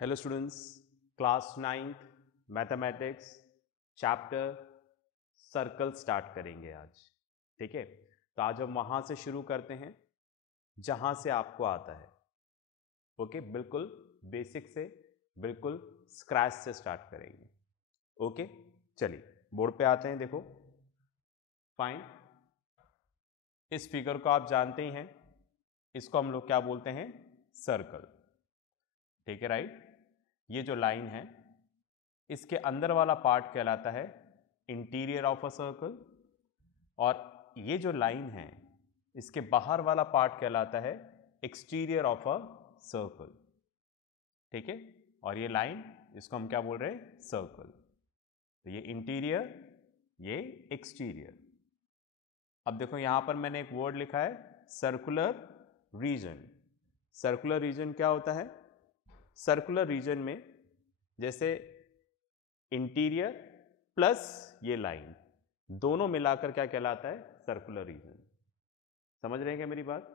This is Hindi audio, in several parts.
Hello students, class 9th mathematics chapter circle start करेंगे आज। ठीक है, तो आज हम वहाँ से शुरू करते हैं जहाँ से आपको आता है। ओके, बिल्कुल बेसिक से, बिल्कुल स्क्रैच से स्टार्ट करेंगे। ओके, चलिए बोर्ड पे आते हैं। देखो, फाइन, इस फिगर को आप जानते ही हैं, इसको हम लोग क्या बोलते हैं? सर्कल। ठीक है, राइट। ये जो लाइन है इसके अंदर वाला पार्ट कहलाता है इंटीरियर ऑफ अ सर्कल, और ये जो लाइन है इसके बाहर वाला पार्ट कहलाता है एक्सटीरियर ऑफ अ सर्कल। ठीक है, और ये लाइन, इसको हम क्या बोल रहे हैं? सर्कल। तो ये इंटीरियर, ये एक्सटीरियर। अब देखो यहां पर मैंने एक वर्ड लिखा है सर्कुलर रीजन। सर्कुलर रीजन क्या होता है? सर्कुलर रीजन में जैसे इंटीरियर प्लस ये लाइन दोनों मिलाकर क्या कहलाता है? Circular region. समझ रहे हैं क्या मेरी बात?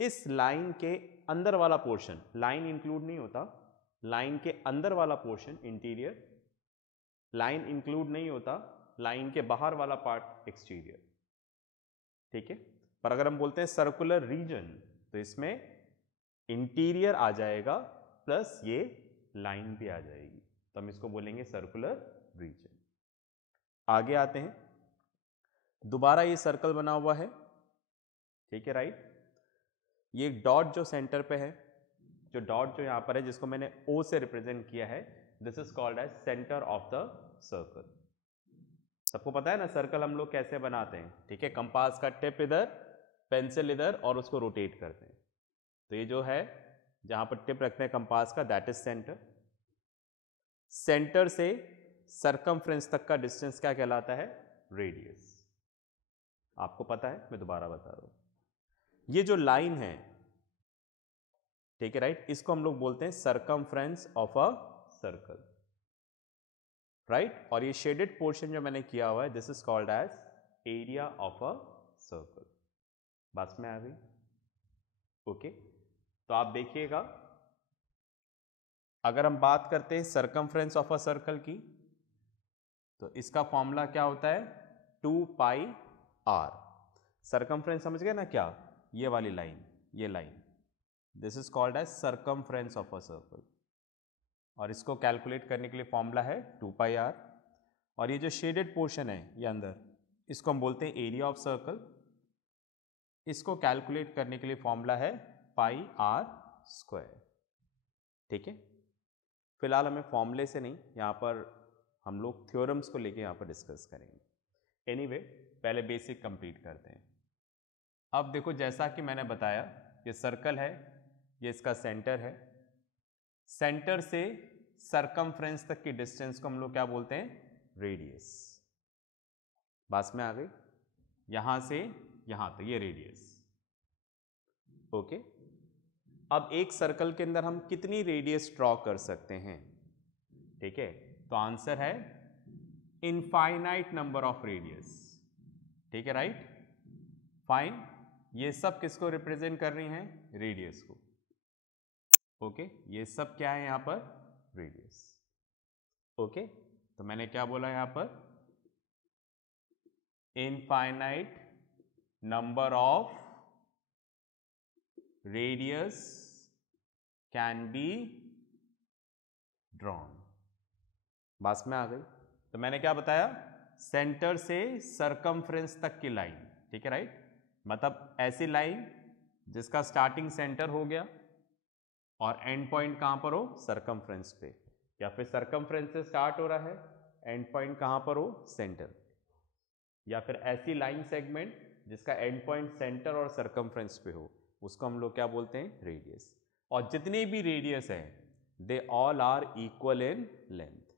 इस लाइन के अंदर वाला पोर्शन, लाइन इंक्लूड नहीं होता, लाइन के अंदर वाला पोर्शन इंटीरियर, लाइन इंक्लूड नहीं होता, लाइन के बाहर वाला पार्ट एक्सटीरियर। ठीक है, पर अगर हम बोलते हैं सर्कुलर रीजन तो इसमें इंटीरियर आ जाएगा प्लस ये लाइन भी आ जाएगी, तो हम इसको बोलेंगे सर्कुलर रीजन। आगे आते हैं, दोबारा ये सर्कल बना हुआ है। ठीक है, राइट। ये डॉट जो सेंटर पे है, जो डॉट जो यहां पर है जिसको मैंने O से रिप्रेजेंट किया है, this is called as centre of the circle. सबको पता है ना सर्कल हम लोग कैसे बनाते हैं? ठीक है, कंपास का टिप इधर, पेंसिल इधर, और उसको रोटेट करते हैं। तो ये जो है जहां पर टिप रखते हैं कंपास का, दैट इज सेंटर। सेंटर से सरकमफ्रेंस तक का डिस्टेंस क्या कहलाता है? रेडियस। आपको पता है, मैं दोबारा बता रहा हूं। ये जो लाइन है, ठीक है, राइट, इसको हम लोग बोलते हैं circumference of a circle, right. और ये शेडेड पोर्शन जो मैंने किया हुआ है, this is called as area of a circle. बस में आ गई? ओके, तो आप देखिएगा, अगर हम बात करते हैं सरकमफ्रेंस ऑफ अ सर्कल की, तो इसका फॉर्मूला क्या होता है? 2 पाई आर। सरकमफ्रेंस समझ गए ना क्या? ये वाली लाइन, ये line, this is called as circumference of a circle, और इसको कैलकुलेट करने के लिए फॉर्मूला है 2 पाई आर। और ये जो शेडेड पोर्शन है ये अंदर, इसको हम बोलते हैं एरिया ऑफ सर्कल। इसको कैलकुलेट करने के लिए फॉर्मूला है पाई आर स्क्वायर। ठीक है, फिलहाल हमें फॉर्मूले से नहीं, यहाँ पर हम लोग थ्योरम्स को लेके यहाँ पर डिस्कस करेंगे। एनीवे, पहले बेसिक कंप्लीट करते हैं। अब देखो, जैसा कि मैंने बताया, ये सर्कल है, ये इसका सेंटर है। सेंटर से सरकमफ्रेंस तक की डिस्टेंस को हम लोग क्या बोलते हैं? रेडियस। बात में आ गई? यहां से यहां तक ये रेडियस। ओके, अब एक सर्कल के अंदर हम कितनी रेडियस ड्रॉ कर सकते हैं? ठीक है, तो आंसर है इनफाइनाइट नंबर ऑफ रेडियस। ठीक है, राइट, फाइन। ये सब किसको रिप्रेजेंट कर रही हैं? रेडियस को। ओके, ये सब क्या है यहां पर? रेडियस। ओके, तो मैंने क्या बोला यहां पर? Infinite number of radius can be drawn. बात में आ गई? तो मैंने क्या बताया? सेंटर से सरकमफ्रेंस तक की लाइन। ठीक है, राइट, मतलब ऐसी लाइन जिसका स्टार्टिंग सेंटर हो गया और एंड पॉइंट कहां पर हो? सरकमफ्रेंस पे, या फिर सरकमफ्रेंस से स्टार्ट हो रहा है, एंड पॉइंट कहां पर हो? सेंटर। या फिर ऐसी लाइन सेगमेंट जिसका एंड पॉइंट सेंटर और सरकमफ्रेंस पे हो, उसको हम लोग क्या बोलते हैं? रेडियस। और जितनी भी रेडियस है, they all are equal in length.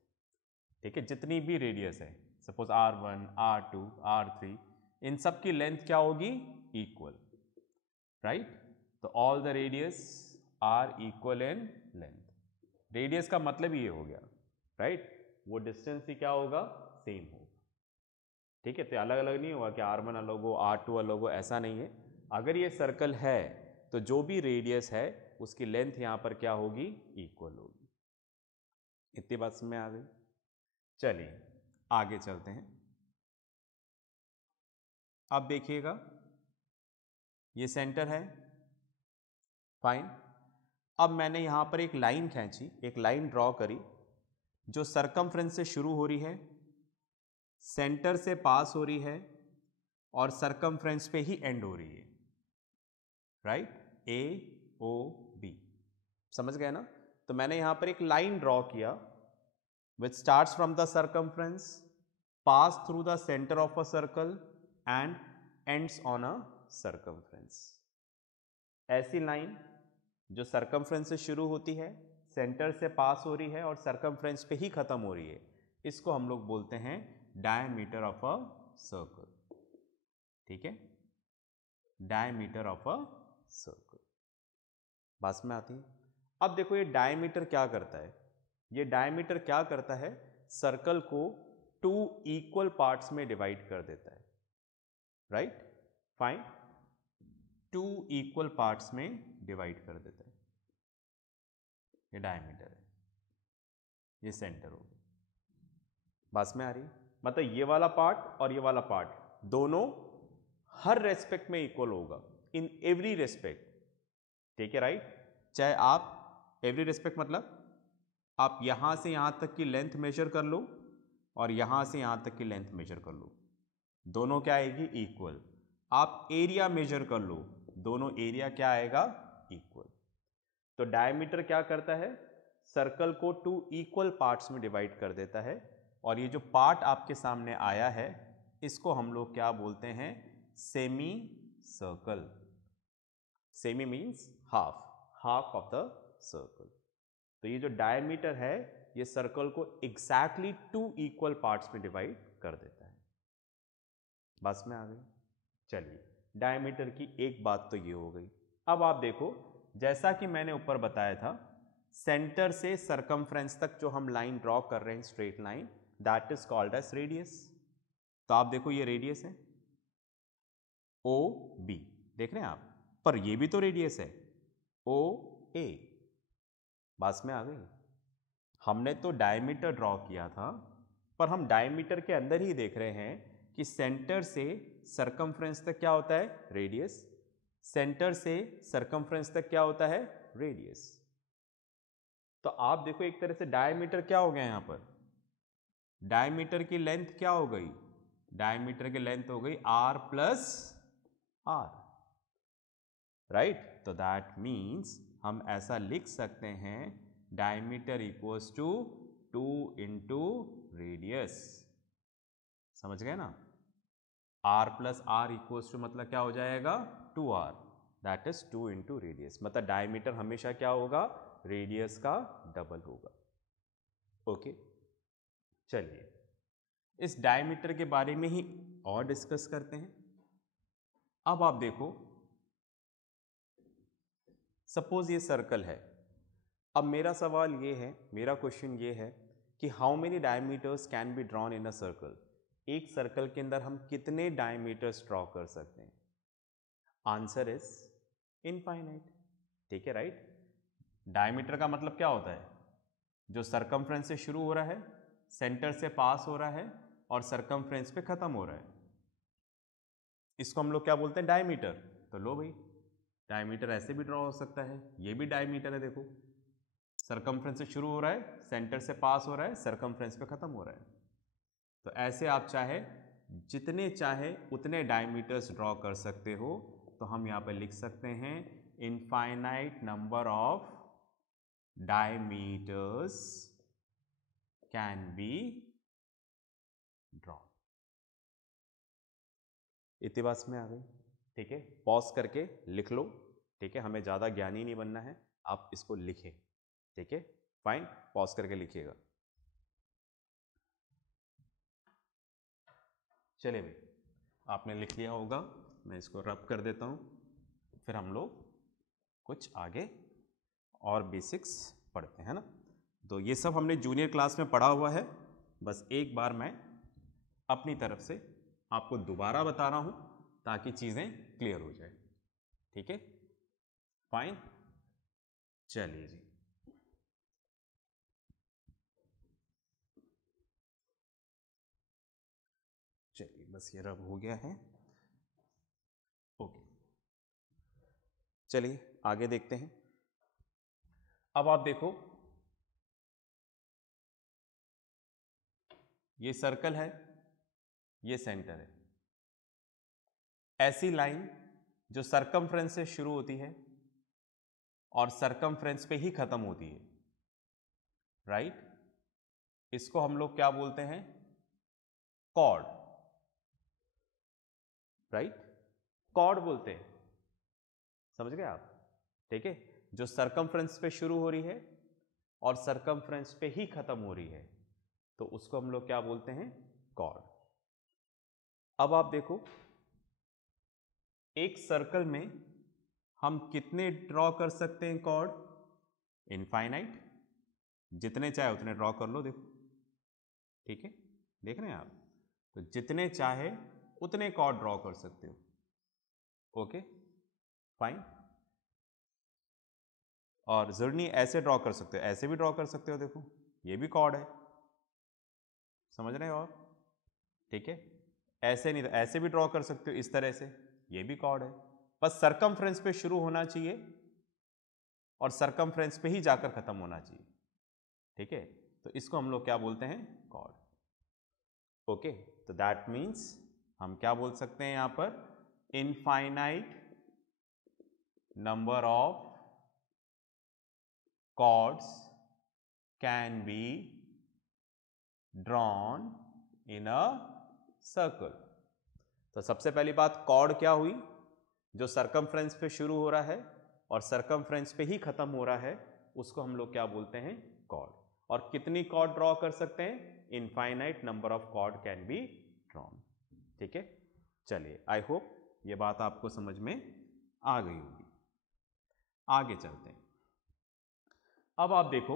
ठीक है, जितनी भी रेडियस है, सपोज R1, R2, R3, इन सब की लेंथ क्या होगी? Equal, right. तो all the radius are equal in length. Radius का मतलब ये हो गया, राइट, वो डिस्टेंस ही क्या होगा? सेम होगा। ठीक है, तो अलग अलग नहीं होगा कि R1 अलग हो, R2 अलग हो, ऐसा नहीं है। अगर ये सर्कल है तो जो भी रेडियस है उसकी लेंथ यहाँ पर क्या होगी, इक्वल होगी। इतनी बात समझ में आ गई। चलिए आगे चलते हैं। अब देखिएगा ये सेंटर है, फाइन। अब मैंने यहाँ पर एक लाइन खींची, एक लाइन ड्रॉ करी जो सरकमफ्रेंस से शुरू हो रही है, सेंटर से पास हो रही है और सरकमफ्रेंस पे ही एंड हो रही है, राइट, ए ओ बी। समझ गए ना? तो मैंने यहाँ पर एक लाइन ड्रॉ किया which starts from the circumference, pass through the center of a circle and ends on a circumference। ऐसी लाइन जो सरकमफ्रेंस से शुरू होती है, सेंटर से पास हो रही है और सरकमफ्रेंस पे ही खत्म हो रही है, इसको हम लोग बोलते हैं डायमीटर ऑफ अ सर्कल। ठीक है, डायमीटर ऑफ अ सर्कल। बात में आती है। अब देखो ये डायमीटर क्या करता है, ये डायमीटर क्या करता है, सर्कल को 2 इक्वल पार्ट्स में डिवाइड कर देता है, राइट, फाइन। 2 इक्वल पार्ट्स में डिवाइड कर देता है। ये डायमीटर है, ये सेंटर हो गया। बात में आ रही है? मतलब ये वाला पार्ट और ये वाला पार्ट दोनों हर रेस्पेक्ट में इक्वल होगा, इन एवरी रेस्पेक्ट। ठीक है, राइट। चाहे आप एवरी रेस्पेक्ट मतलब आप यहां से यहां तक की लेंथ मेजर कर लो और यहां से यहां तक की लेंथ मेजर कर लो, दोनों क्या आएगी, इक्वल। आप एरिया मेजर कर लो, दोनों एरिया क्या आएगा, इक्वल। तो डायमीटर क्या करता है, सर्कल को 2 इक्वल पार्ट्स में डिवाइड कर देता है। और ये जो पार्ट आपके सामने आया है इसको हम लोग क्या बोलते हैं, semi circle. Semi means half, half of the circle. तो ये जो डायमीटर है ये सर्कल को एग्जैक्टली 2 इक्वल पार्ट्स में डिवाइड कर देता है। बस में आ गई। चलिए डायमीटर की एक बात तो ये हो गई। अब आप देखो, जैसा कि मैंने ऊपर बताया था, सेंटर से सरकमफ्रेंस तक जो हम लाइन ड्रॉ कर रहे हैं, straight line, that is called as radius. तो आप देखो ये रेडियस है ओ बी, देख रहे हैं आप, पर ये भी तो रेडियस है ओ ए। बात में आ गई। हमने तो डायमीटर ड्रॉ किया था, पर हम डायमीटर के अंदर ही देख रहे हैं कि सेंटर से सरकमफ्रेंस तक क्या होता है, रेडियस। सेंटर से सरकमफ्रेंस तक क्या होता है, रेडियस। तो आप देखो एक तरह से डायमीटर क्या हो गया, यहां पर डायमीटर की लेंथ क्या हो गई, डायमीटर की लेंथ हो गई r प्लस आर, राइट। तो दैट मीन्स हम ऐसा लिख सकते हैं, diameter equals to 2 into radius. समझ गए ना? r plus R equals to मतलब क्या हो जाएगा, 2r, that is 2 into radius. मतलब डायमीटर हमेशा क्या होगा, रेडियस का डबल होगा। ओके, चलिए इस डायमीटर के बारे में ही और डिस्कस करते हैं। अब आप देखो, सपोज ये सर्कल है। अब मेरा सवाल ये है, मेरा क्वेश्चन ये है कि how many diameters can be drawn in a circle. एक सर्कल के अंदर हम कितने डायमीटर्स ड्रॉ कर सकते हैं? Answer is infinite. ठीक है, राइट। डायमीटर का मतलब क्या होता है, जो सरकमफ्रेंस से शुरू हो रहा है, सेंटर से पास हो रहा है और सरकमफ्रेंस पे खत्म हो रहा है, इसको हम लोग क्या बोलते हैं, डायमीटर। तो लो भाई, डायमीटर ऐसे भी ड्रॉ हो सकता है, ये भी डायमीटर है। देखो सरकमफ्रेंस से शुरू हो रहा है, सेंटर से पास हो रहा है, सरकमफ्रेंस पे खत्म हो रहा है। तो ऐसे आप चाहे जितने चाहे उतने डायमीटर्स ड्रॉ कर सकते हो। तो हम यहाँ पे लिख सकते हैं, infinite number of diameters can be draw. इतनी बात में आ गई। ठीक है, पॉज करके लिख लो। ठीक है, हमें ज़्यादा ज्ञानी नहीं बनना है, आप इसको लिखें। ठीक है, फाइन, पॉज करके लिखिएगा। चलिए भाई, आपने लिख लिया होगा, मैं इसको रब कर देता हूँ, फिर हम लोग कुछ आगे और बेसिक्स पढ़ते हैं ना। तो ये सब हमने जूनियर क्लास में पढ़ा हुआ है, बस एक बार मैं अपनी तरफ से आपको दोबारा बता रहा हूँ ताकि चीज़ें क्लियर हो जाए। ठीक है, फाइन। चलिए जी, चलिए बस ये रब हो गया है। ओके, चलिए आगे देखते हैं। अब आप देखो, ये सर्कल है, ये सेंटर है। ऐसी लाइन जो सरकमफ्रेंस से शुरू होती है और सरकमफ्रेंस पे ही खत्म होती है, राइट, इसको हम लोग क्या बोलते हैं? कॉर्ड, राइट, कॉर्ड बोलते हैं। समझ गए आप? ठीक है, जो सरकमफ्रेंस पे शुरू हो रही है और सरकमफ्रेंस पे ही खत्म हो रही है, तो उसको हम लोग क्या बोलते हैं? कॉर्ड। अब आप देखो, एक सर्कल में हम कितने ड्रॉ कर सकते हैं कॉर्ड? इनफाइनाइट, जितने चाहे उतने ड्रॉ कर लो। देखो, ठीक है, देख रहे हैं आप? तो जितने चाहे उतने कॉर्ड ड्रॉ कर सकते हो। Okay, fine. और जरूरी नहीं ऐसे ड्रॉ कर सकते हो, ऐसे भी ड्रॉ कर सकते हो। देखो, ये भी कॉर्ड है, समझ रहे हो आप? ठीक है, ऐसे नहीं, ऐसे भी ड्रॉ कर सकते हो, इस तरह से, ये भी कॉर्ड है। बस सरकमफ्रेंस पे शुरू होना चाहिए और सरकमफ्रेंस पे ही जाकर खत्म होना चाहिए। ठीक है, तो इसको हम लोग क्या बोलते हैं? कॉर्ड। ओके, तो दैट मीन्स हम क्या बोल सकते हैं यहां पर? Infinite number of chords can be drawn in a circle। तो सबसे पहली बात, कॉर्ड क्या हुई? जो सरकमफ्रेंस पे शुरू हो रहा है और सरकमफ्रेंस पे ही खत्म हो रहा है, उसको हम लोग क्या बोलते हैं? कॉर्ड। और कितनी कॉर्ड ड्रॉ कर सकते हैं? Infinite number of chord can be drawn. ठीक है, चलिए, आई होप ये बात आपको समझ में आ गई होगी। आगे चलते हैं। अब आप देखो,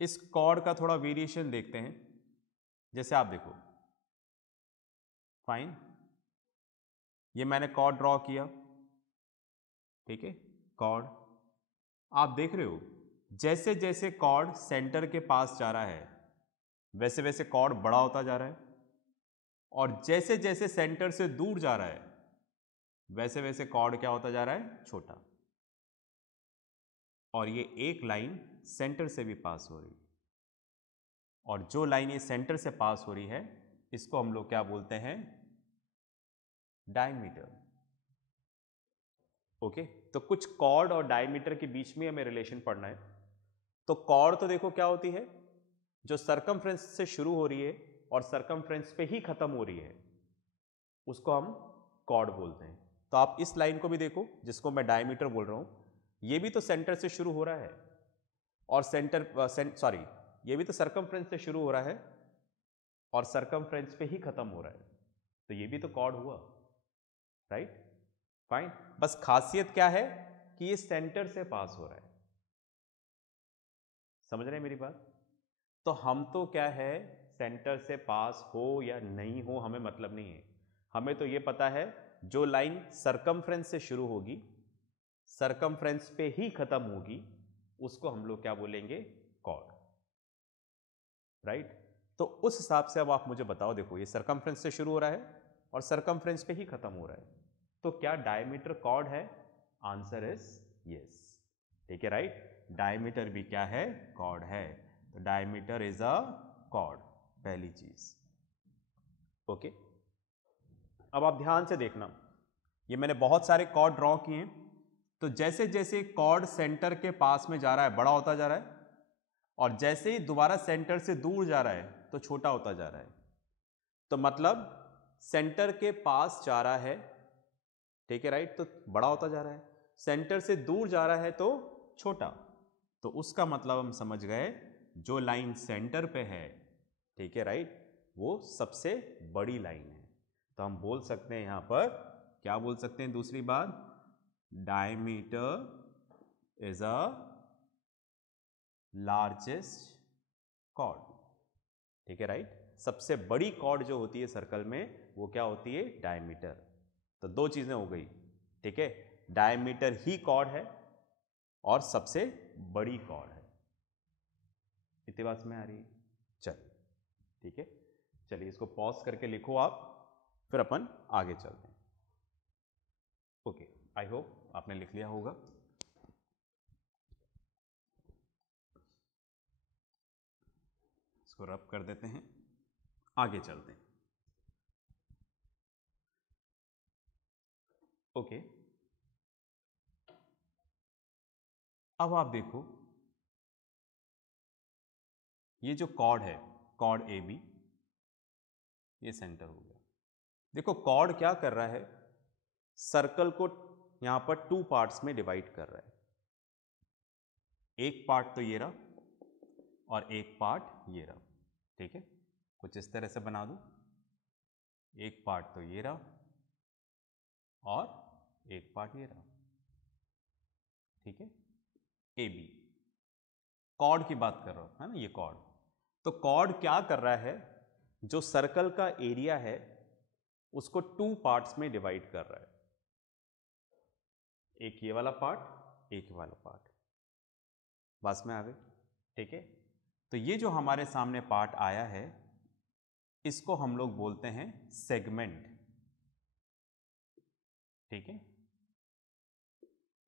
इस कॉर्ड का थोड़ा वेरिएशन देखते हैं। जैसे आप देखो, फाइन, ये मैंने कॉर्ड ड्रॉ किया, ठीक है, कॉर्ड। आप देख रहे हो, जैसे जैसे कॉर्ड सेंटर के पास जा रहा है, वैसे वैसे कॉर्ड बड़ा होता जा रहा है, और जैसे जैसे सेंटर से दूर जा रहा है, वैसे वैसे कॉर्ड क्या होता जा रहा है? छोटा। और ये एक लाइन सेंटर से भी पास हो रही है, और जो लाइन ये सेंटर से पास हो रही है, इसको हम लोग क्या बोलते हैं? डायमीटर। ओके, तो कुछ कॉर्ड और डायमीटर के बीच में हमें रिलेशन पढ़ना है। तो कॉर्ड तो देखो क्या होती है, जो सरकमफ्रेंस से शुरू हो रही है और सरकमफ्रेंस पे ही खत्म हो रही है, उसको हम कॉर्ड बोलते हैं। तो आप इस लाइन को भी देखो, जिसको मैं डायमीटर बोल रहा हूं, ये भी तो सेंटर से शुरू हो रहा है और सॉरी, ये भी तो सरकमफ्रेंस से शुरू हो रहा है और सरकमफ्रेंस पे ही खत्म हो रहा है, तो ये भी तो कॉर्ड हुआ, राइट, फाइन। बस खासियत क्या है कि ये सेंटर से पास हो रहा है। समझ रहे हैं मेरी बात? तो हम तो क्या है, सेंटर से पास हो या नहीं हो हमें मतलब नहीं है, हमें तो ये पता है जो लाइन सरकमफ्रेंस से शुरू होगी, सरकमफ्रेंस पे ही खत्म होगी, उसको हम लोग क्या बोलेंगे? Chord, right. तो उस हिसाब से अब आप मुझे बताओ, देखो ये सरकमफ्रेंस से शुरू हो रहा है और सरकमफ्रेंस पे ही खत्म हो रहा है, तो क्या डायमीटर कॉर्ड है? Answer is yes. ठीक है, राइट, डायमीटर भी क्या है? कॉर्ड है। तो डायमीटर इज अ कॉर्ड, पहली चीज। ओके, अब आप ध्यान से देखना, ये मैंने बहुत सारे कॉर्ड ड्रॉ किए, तो जैसे जैसे कॉर्ड सेंटर के पास में जा रहा है, बड़ा होता जा रहा है, और जैसे ही दोबारा सेंटर से दूर जा रहा है, तो छोटा होता जा रहा है। तो मतलब सेंटर के पास जा रहा है, ठीक है, राइट, तो बड़ा होता जा रहा है, सेंटर से दूर जा रहा है तो छोटा। तो उसका मतलब हम समझ गए, जो लाइन सेंटर पे है, ठीक है, राइट, वो सबसे बड़ी लाइन है। तो हम बोल सकते हैं यहां पर, क्या बोल सकते हैं? दूसरी बात, diameter is a largest chord. ठीक है, राइट, सबसे बड़ी कॉर्ड जो होती है सर्कल में, वो क्या होती है? डायमीटर। तो दो चीजें हो गई, ठीक है, डायमीटर ही कॉर्ड है और सबसे बड़ी कॉर्ड है। इतनी बात में आ रही है? चलिए ठीक है, चलिए इसको पॉज करके लिखो आप, फिर अपन आगे चलते हैं। ओके, आई होप आपने लिख लिया होगा। इसको रब कर देते हैं, आगे चलते हैं। ओके, अब आप देखो ये जो कॉर्ड है, कॉर्ड ए बी, ये सेंटर हो गया। देखो कॉर्ड क्या कर रहा है, सर्कल को यहां पर 2 पार्ट्स में डिवाइड कर रहा है। एक पार्ट तो ये रहा और एक पार्ट ये रहा। ठीक है, कुछ इस तरह से बना दूं, एक पार्ट तो ये रहा और एक पार्ट ये रहा। ठीक है, ए बी, कॉर्ड की बात कर रहा हूं, है ना, ये कॉर्ड। तो कॉर्ड क्या कर रहा है, जो सर्कल का एरिया है उसको 2 पार्ट्स में डिवाइड कर रहा है। एक ये वाला पार्ट, एक वाला पार्ट, बस में आ गए। ठीक है, तो ये जो हमारे सामने पार्ट आया है इसको हम लोग बोलते हैं सेगमेंट। ठीक है,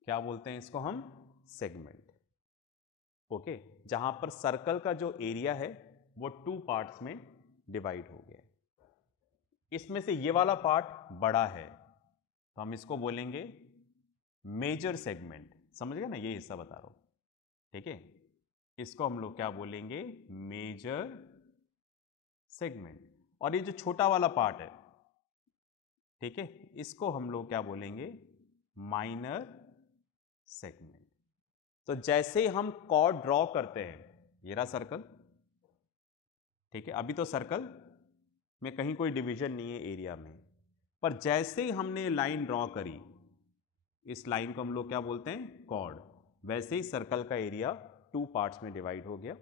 क्या बोलते हैं इसको हम? सेगमेंट। ओके, जहां पर सर्कल का जो एरिया है वो 2 पार्ट्स में डिवाइड हो गया। इसमें से ये वाला पार्ट बड़ा है तो हम इसको बोलेंगे मेजर सेगमेंट। समझ गए ना, ये हिस्सा बता रहा हूं। ठीक है, इसको हम लोग क्या बोलेंगे? Major segment. और ये जो छोटा वाला पार्ट है, ठीक है, इसको हम लोग क्या बोलेंगे? Minor segment. तो जैसे ही हम कॉर्ड ड्रॉ करते हैं, ये रहा सर्कल। ठीक है, अभी तो सर्कल में कहीं कोई डिवीजन नहीं है एरिया में, पर जैसे ही हमने लाइन ड्रॉ करी, इस लाइन को हम लोग क्या बोलते हैं? कॉर्ड। वैसे ही सर्कल का एरिया 2 पार्ट्स में डिवाइड हो गया,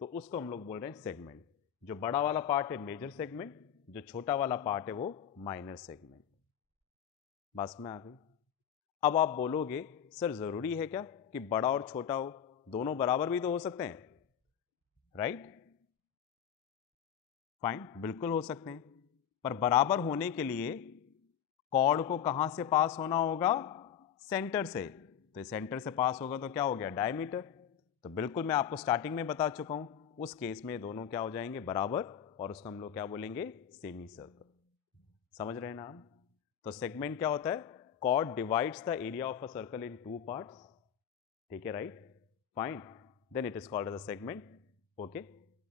तो उसको हम लोग बोल रहे हैं सेगमेंट। जो बड़ा वाला पार्ट है मेजर सेगमेंट, जो छोटा वाला पार्ट है वो माइनर सेगमेंट। बस में आ गई। अब आप बोलोगे सर जरूरी है क्या कि बड़ा और छोटा हो? दोनों बराबर भी तो हो सकते हैं, राइट? फाइन, बिल्कुल हो सकते हैं, पर बराबर होने के लिए कॉर्ड को कहां से पास होना होगा? सेंटर से। तो सेंटर से पास होगा तो क्या हो गया? डायमीटर। तो बिल्कुल मैं आपको स्टार्टिंग में बता चुका हूं, उस केस में दोनों क्या हो जाएंगे? बराबर, और उसको हम लोग क्या बोलेंगे? Semi circle. समझ रहे हैं ना आप? तो सेगमेंट क्या होता है? Chord divides the area of a circle in 2 parts. ठीक है, right? Fine, then it is called as a segment. Okay,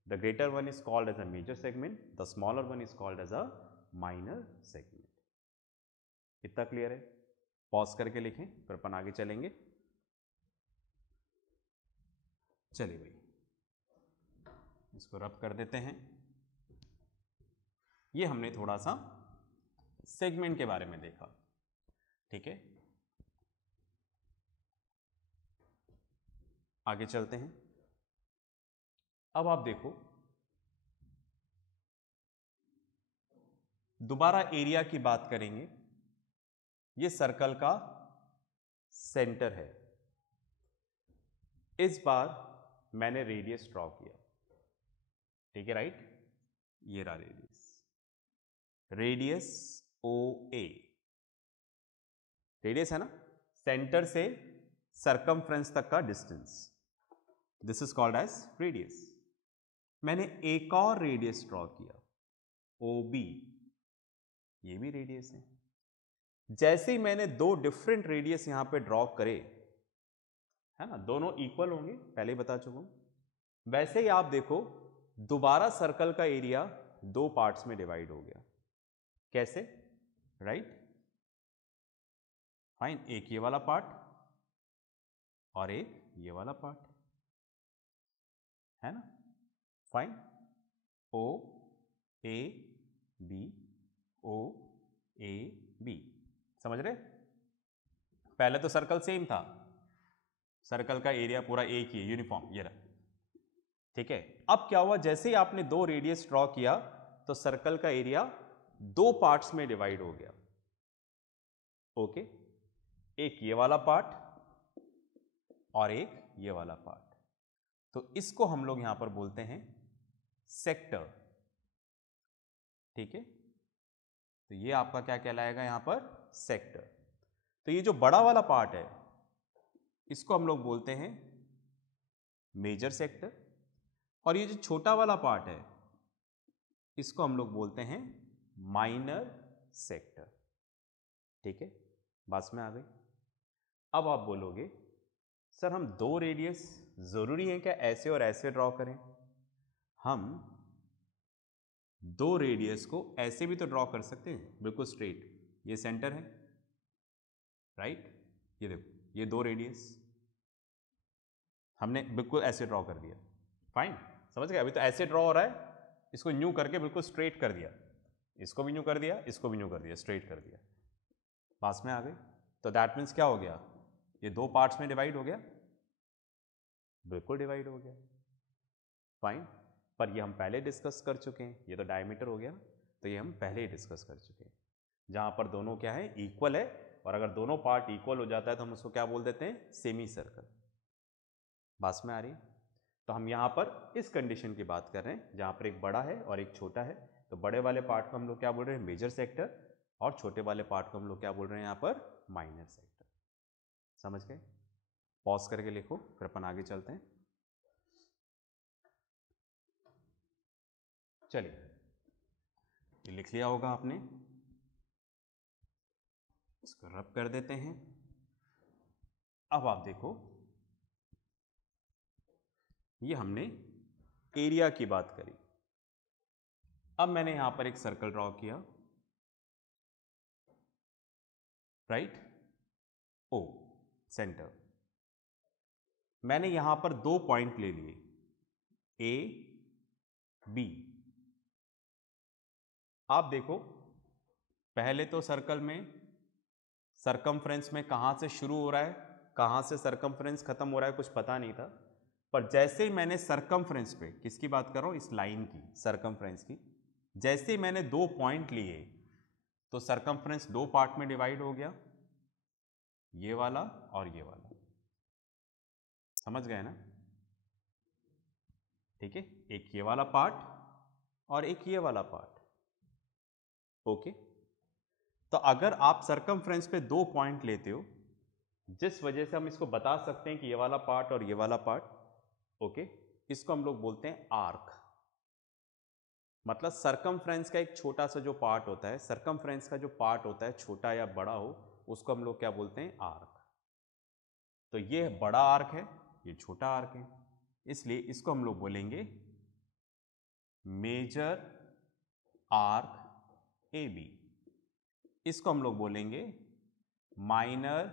the greater one is called as a major segment, the smaller one is called as a minor segment. इतना क्लियर है? पॉज करके लिखें, फिर अपन आगे चलेंगे। चलिए भाई, इसको रब कर देते हैं। ये हमने थोड़ा सा सेगमेंट के बारे में देखा। ठीक है, आगे चलते हैं। अब आप देखो, दोबारा एरिया की बात करेंगे। ये सर्कल का सेंटर है। इस बार मैंने रेडियस ड्रॉ किया। ठीक है, राइट? ये रहा radius, radius O A, radius है ना, सेंटर से सरकमफ्रेंस तक का distance, this is called as radius. मैंने एक और रेडियस ड्रॉ किया, ओ बी, ये भी रेडियस है। जैसे ही मैंने 2 डिफरेंट रेडियस यहां पे ड्रॉ करे, है ना, दोनों इक्वल होंगे, पहले ही बता चुका हूं। वैसे ही आप देखो, दोबारा सर्कल का एरिया 2 पार्ट्स में डिवाइड हो गया। कैसे? राइट? फाइन, एक ये वाला पार्ट और एक ये वाला पार्ट, है ना? Fine, O A B, O A B. समझ रहे? पहले तो सर्कल सेम था, सर्कल का एरिया पूरा एक ही है, यूनिफॉर्म, ये रहा। ठीक है, अब क्या हुआ? जैसे ही आपने 2 रेडियस ड्रॉ किया तो सर्कल का एरिया 2 पार्ट्स में डिवाइड हो गया। ओके, एक ये वाला पार्ट और एक ये वाला पार्ट। तो इसको हम लोग यहां पर बोलते हैं सेक्टर। ठीक है, तो ये आपका क्या कहलाएगा यहां पर, सेक्टर। तो ये जो बड़ा वाला पार्ट है इसको हम लोग बोलते हैं मेजर सेक्टर, और ये जो छोटा वाला पार्ट है इसको हम लोग बोलते हैं माइनर सेक्टर। ठीक है, बात में आ गई। अब आप बोलोगे सर हम दो रेडियस जरूरी है क्या ऐसे और ऐसे ड्रॉ करें? हम दो रेडियस को ऐसे भी तो ड्रॉ कर सकते हैं, बिल्कुल स्ट्रेट। ये सेंटर है, राइट, ये देखो ये दो रेडियस हमने बिल्कुल ऐसे ड्रॉ कर दिया। फाइन, समझ गए? अभी तो ऐसे ड्रॉ हो रहा है, इसको न्यू करके बिल्कुल स्ट्रेट कर दिया, इसको भी न्यू कर दिया, इसको भी न्यू कर दिया, स्ट्रेट कर दिया। पास में आ गई। तो दैट मीन्स क्या हो गया, ये दो पार्ट्स में डिवाइड हो गया, बिल्कुल डिवाइड हो गया। फाइन, पर ये हम पहले डिस्कस कर चुके हैं, ये तो डायमीटर हो गया, तो ये हम पहले ही डिस्कस कर चुके हैं। जहां पर दोनों क्या है, इक्वल है, और अगर दोनों पार्ट इक्वल हो जाता है तो हम उसको क्या बोल देते हैं, सेमी सर्कल। बात में आ रही? तो हम यहाँ पर इस कंडीशन की बात कर रहे हैं जहाँ पर एक बड़ा है और एक छोटा है। तो बड़े वाले पार्ट को हम लोग क्या बोल रहे हैं, मेजर सेक्टर, और छोटे वाले पार्ट को हम लोग क्या बोल रहे हैं यहाँ पर, माइनर सेक्टर। समझ गए? पॉज करके लिखो, फिर अपन आगे चलते हैं। चलिए, ये लिख लिया होगा आपने, इसको रब कर देते हैं। अब आप देखो, ये हमने एरिया की बात करी। अब मैंने यहां पर एक सर्कल ड्रॉ किया, राइट, ओ सेंटर। मैंने यहां पर दो पॉइंट ले लिए, ए बी। आप देखो, पहले तो सर्कल में सरकमफ्रेंस में कहां से शुरू हो रहा है, कहां से सरकमफ्रेंस खत्म हो रहा है, कुछ पता नहीं था। पर जैसे ही मैंने सरकमफ्रेंस पे, किसकी बात कर रहा हूं, इस लाइन की, सरकमफ्रेंस की, जैसे ही मैंने दो पॉइंट लिए तो सरकमफ्रेंस दो पार्ट में डिवाइड हो गया, ये वाला और ये वाला। समझ गए ना? ठीक है, एक ये वाला पार्ट और एक ये वाला पार्ट। ओके, तो अगर आप सरकमफ्रेंस पे दो पॉइंट लेते हो, जिस वजह से हम इसको बता सकते हैं कि ये वाला पार्ट और ये वाला पार्ट, ओके, इसको हम लोग बोलते हैं आर्क। मतलब सरकमफ्रेंस का एक छोटा सा जो पार्ट होता है, सरकमफ्रेंस का जो पार्ट होता है, छोटा या बड़ा हो, उसको हम लोग क्या बोलते हैं, आर्क। तो ये बड़ा आर्क है, ये छोटा आर्क है, इसलिए इसको हम लोग बोलेंगे मेजर आर्क ए बी। इसको हम लोग बोलेंगे माइनर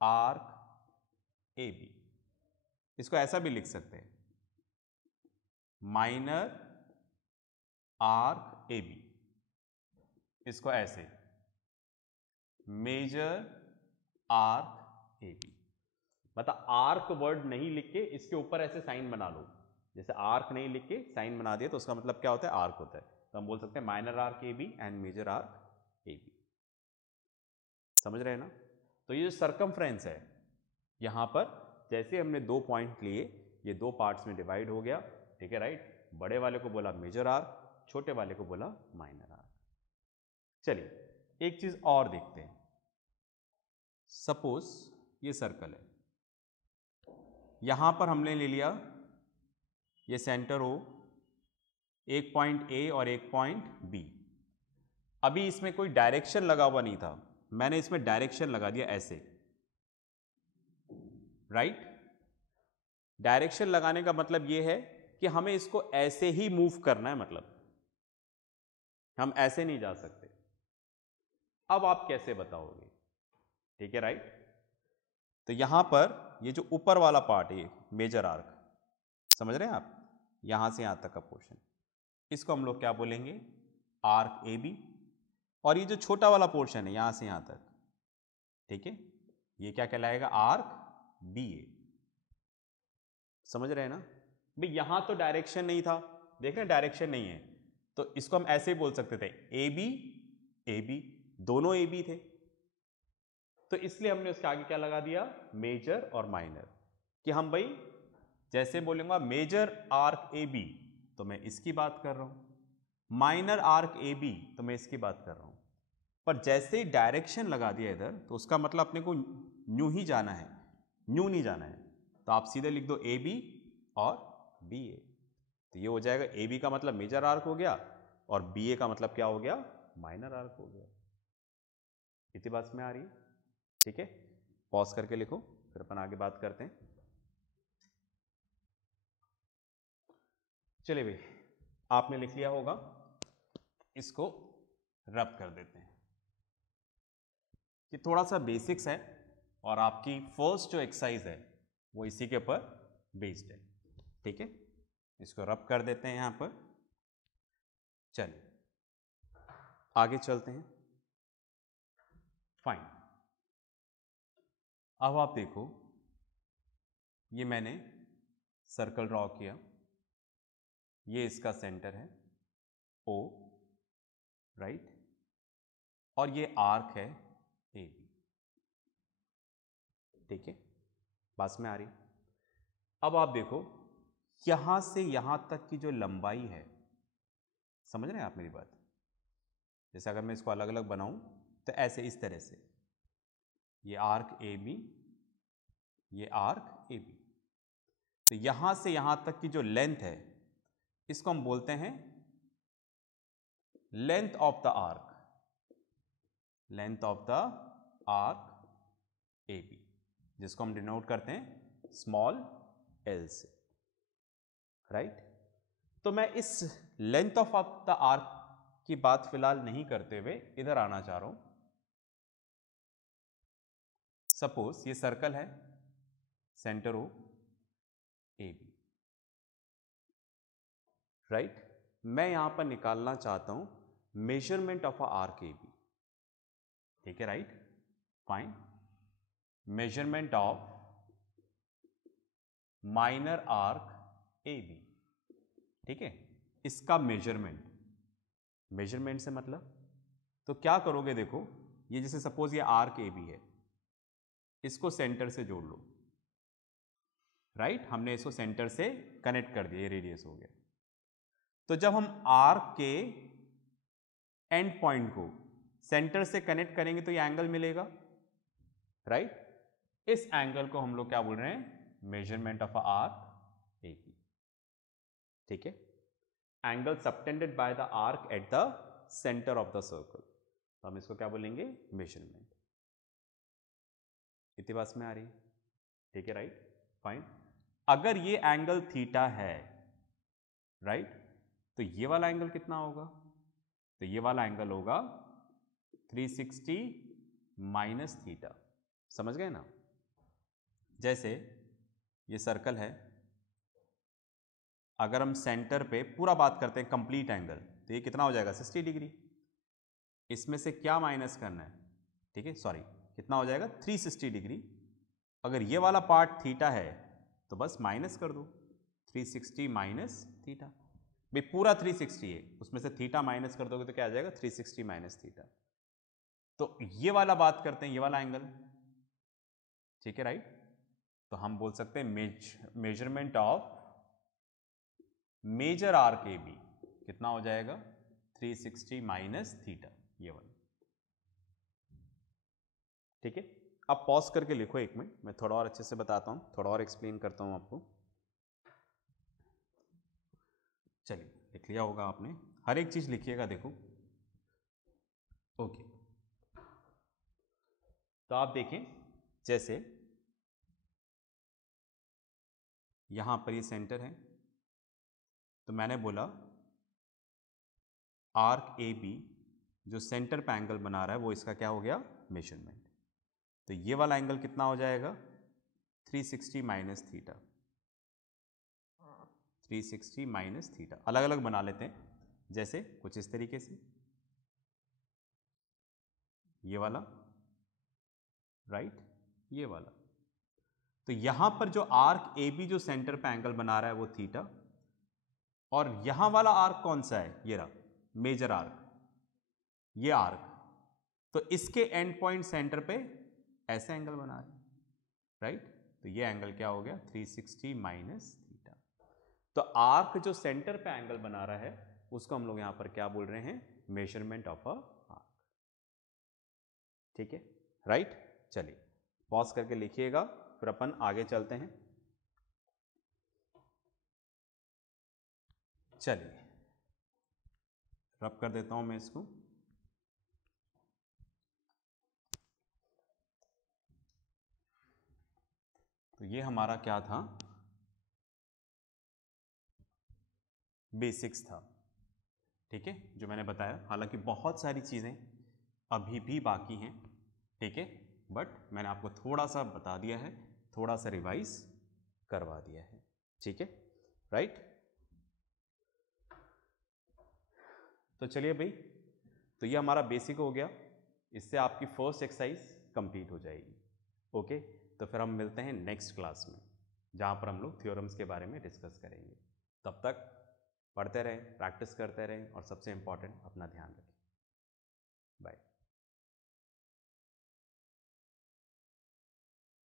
आर्क ए बी। इसको ऐसा भी लिख सकते हैं, माइनर आर्क ए बी। इसको ऐसे, मेजर आर्क ए बी। मतलब आर्क वर्ड नहीं लिख के इसके ऊपर ऐसे साइन बना लो, जैसे आर्क नहीं लिख के साइन बना दिया तो उसका मतलब क्या होता है, आर्क होता है। तो हम बोल सकते हैं minor arc A B and major arc A B. समझ रहे हैं ना? तो ये जो सरकमफ्रेंस है, यहां पर जैसे हमने दो पॉइंट लिए, ये दो पार्ट्स में डिवाइड हो गया। ठीक है, राइट। बड़े वाले को बोला मेजर आर्क, छोटे वाले को बोला माइनर आर्क। चलिए एक चीज और देखते हैं। सपोज ये सर्कल है, यहां पर हमने ले लिया ये सेंटर ओ, एक पॉइंट ए और एक पॉइंट बी। अभी इसमें कोई डायरेक्शन लगा हुआ नहीं था, मैंने इसमें डायरेक्शन लगा दिया ऐसे, राइट। डायरेक्शन लगाने का मतलब यह है कि हमें इसको ऐसे ही मूव करना है, मतलब हम ऐसे नहीं जा सकते। अब आप कैसे बताओगे? ठीक है, राइट। तो यहां पर ये जो ऊपर वाला पार्ट है, मेजर आर्क, समझ रहे हैं आप, यहां से यहां तक का पोर्शन, इसको हम लोग क्या बोलेंगे, आर्क ए बी। और ये जो छोटा वाला पोर्शन है यहां से यहां तक, ठीक है, ये क्या कहलाएगा, आर्क बी ए। समझ रहे हैं ना? भाई यहां तो डायरेक्शन नहीं था, देख रहे हैं डायरेक्शन नहीं है, तो इसको हम ऐसे ही बोल सकते थे, ए बी, दोनों ए बी थे, तो इसलिए हमने उसके आगे क्या लगा दिया, मेजर और माइनर। कि हम भाई जैसे बोलूंगा मेजर आर्क ए बी तो मैं इसकी बात कर रहा हूं, माइनर आर्क ए बी तो मैं इसकी बात कर रहा हूं। पर जैसे ही डायरेक्शन लगा दिया इधर तो उसका मतलब अपने को न्यू ही जाना है, न्यू नहीं जाना है। तो आप सीधे लिख दो ए बी और बी ए। तो ये हो जाएगा ए बी का मतलब मेजर आर्क हो गया और बी ए का मतलब क्या हो गया, माइनर आर्क हो गया। इतनी बात में आ रही है? ठीक है, पॉज करके लिखो फिर अपन आगे बात करते हैं। चलिए भाई, आपने लिख लिया होगा, इसको रब कर देते हैं। ये थोड़ा सा बेसिक्स है और आपकी फर्स्ट जो एक्सरसाइज है वो इसी के ऊपर बेस्ड है। ठीक है, इसको रब कर देते हैं यहां पर। चलिए आगे चलते हैं। फाइन, अब आप देखो, ये मैंने सर्कल ड्रॉ किया, ये इसका सेंटर है O, राइट, और ये आर्क है ए बी। ठीक है, बात में आ रही। अब आप देखो यहां से यहां तक की जो लंबाई है, समझ रहे हैं आप मेरी बात? जैसे अगर मैं इसको अलग अलग बनाऊं तो ऐसे इस तरह से, ये आर्क ए बी, ये आर्क ए बी। तो यहां से यहां तक की जो लेंथ है इसको हम बोलते हैं length of the arc, length of the arc A B, जिसको हम डिनोट करते हैं स्मॉल एल से, राइट। तो मैं इस लेंथ ऑफ द आर्क की बात फिलहाल नहीं करते हुए इधर आना चाह रहा हूं। सपोज ये सर्कल है, centre O A B, right. मैं यहां पर निकालना चाहता हूं measurement of a arc A B. ठीक है, right, fine. Measurement of minor arc A B. ठीक है, इसका मेजरमेंट, मेजरमेंट से मतलब तो क्या करोगे, देखो ये जैसे सपोज ये आर्क ए बी है, इसको सेंटर से जोड़ लो, राइट। हमने इसको सेंटर से कनेक्ट कर दिया, ये रेडियस हो गया। तो जब हम आर्क के एंड पॉइंट को सेंटर से कनेक्ट करेंगे तो ये एंगल मिलेगा, राइट। इस एंगल को हम लोग क्या बोल रहे हैं, measurement of arc A B. ठीक है, angle subtended by the arc at the centre of the circle, तो हम इसको क्या बोलेंगे, मेजरमेंट। इतनी बात में आ रही? ठीक है, राइट, फाइन। अगर ये एंगल थीटा है, राइट, तो ये वाला एंगल कितना होगा, तो ये वाला एंगल होगा 360 माइनस थीटा। समझ गए ना? जैसे ये सर्कल है, अगर हम सेंटर पे पूरा बात करते हैं कंप्लीट एंगल, तो ये कितना हो जाएगा, 60 डिग्री। इसमें से क्या माइनस करना है, ठीक है, सॉरी, कितना हो जाएगा, 360 डिग्री। अगर ये वाला पार्ट थीटा है तो बस माइनस कर दो, 360 माइनस थीटा। भाई पूरा 360 है, उसमें से थीटा माइनस कर दोगे तो क्या आ जाएगा, 360 माइनस थीटा। तो ये वाला बात करते हैं, ये वाला एंगल। ठीक है, राइट। तो हम बोल सकते हैं measurement of major arc A B कितना हो जाएगा, 360 माइनस थीटा, ये वाला। ठीक है, अब पॉज करके लिखो एक मिनट, मैं थोड़ा और अच्छे से बताता हूं, थोड़ा और एक्सप्लेन करता हूं आपको। चलिए, लिख लिया होगा आपने, हर एक चीज लिखिएगा, देखो। ओके, तो आप देखें, जैसे यहां पर ये सेंटर है, तो मैंने बोला आर्क ए बी जो सेंटर पे एंगल बना रहा है वो इसका क्या हो गया, मेजरमेंट। तो ये वाला एंगल कितना हो जाएगा, 360 माइनस थीटा, 360 माइनस थीटा। अलग अलग बना लेते हैं, जैसे कुछ इस तरीके से, ये वाला, राइट, ये वाला। तो यहां पर जो आर्क ए बी जो सेंटर पे एंगल बना रहा है वो थीटा, और यहां वाला आर्क कौन सा है, ये रहा मेजर आर्क, ये आर्क। तो इसके एंड पॉइंट सेंटर पे ऐसे एंगल बना रहे हैं, राइट। तो ये एंगल क्या हो गया 360 माइनस थीटा। तो आर्क जो सेंटर पे एंगल बना रहा है उसको हम लोग यहां पर क्या बोल रहे हैं, मेजरमेंट ऑफ अ आर्क। ठीक है, राइट। चलिए पॉज करके लिखिएगा, फिर अपन आगे चलते हैं। चलिए रब कर देता हूं मैं इसको। तो ये हमारा क्या था, बेसिक्स था। ठीक है, जो मैंने बताया, हालांकि बहुत सारी चीज़ें अभी भी बाकी हैं। ठीक है, बट मैंने आपको थोड़ा सा बता दिया है, थोड़ा सा रिवाइज करवा दिया है। ठीक है, राइट। तो चलिए भाई, तो ये हमारा बेसिक हो गया, इससे आपकी फर्स्ट एक्सरसाइज कंप्लीट हो जाएगी। ओके, तो फिर हम मिलते हैं नेक्स्ट क्लास में, जहाँ पर हम लोग थ्योरम्स के बारे में डिस्कस करेंगे। तब तक पढ़ते रहें, प्रैक्टिस करते रहें और सबसे इम्पॉर्टेंट अपना ध्यान रखें। बाय।